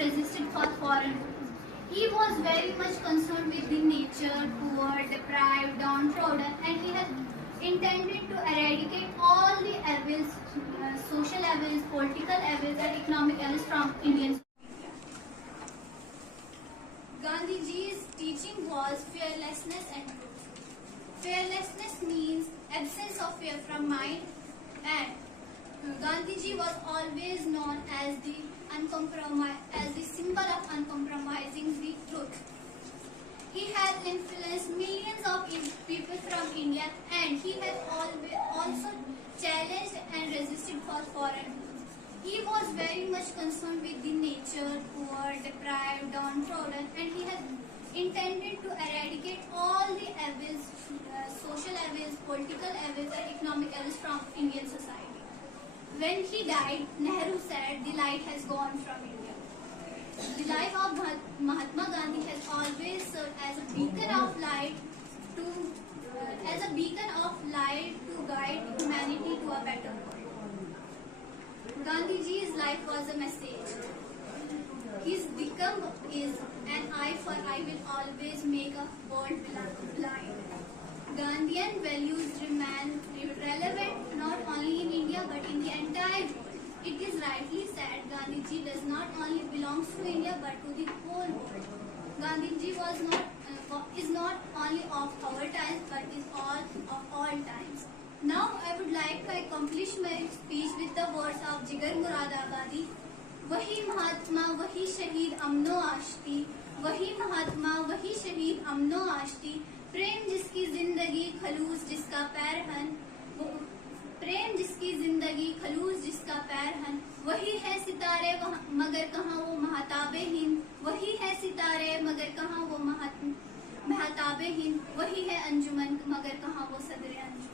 and resisted for foreign rule. He was very much concerned with the nature, poor, deprived, downtrodden, and he had intended to eradicate all the evils, social evils, political evils, and economic evils from Indian India. Gandhiji's teaching was fearlessness and truth. Fearlessness means absence of fear from mind, and Gandhiji was always known as the symbol of uncompromising the truth. He has influenced millions of people from India, and he has also challenged and resisted for foreign rule. He was very much concerned with the nature, poor, deprived, downtrodden, and he has intended to eradicate all the evils, social evils, political evils, and economic evils from Indian society. When he died, Nehru said, "The light has gone from India." The life of Mahatma Gandhi has always served as a beacon of light to guide humanity to a better world. Gandhiji's life was a message. His dictum is, "An eye for eye will always make a world blind." Gandhian values remain relevant not only in India but in the entire world. It is rightly said Gandhiji does not only belong to India but to the whole world. Gandhiji is not only of our times but is of all times. Now I would like to accomplish my speech with the words of Jigar Muradabadi. वही महात्मा वही शहीद अमनो आश्ती, वही महात्मा वही शहीद अमनो आश्ती, प्रेम जिसकी जिंदगी खलूस जिसका पैरहन, प्रेम जिसकी जिंदगी खलूस जिसका पैरहन, वही है सितारे मगर कहाँ वो महताबे हिंद, वही है सितारे मगर कहाँ वो महताबे हिंद, वही है अंजुमन मगर कहाँ वो सदरे अंजुमन।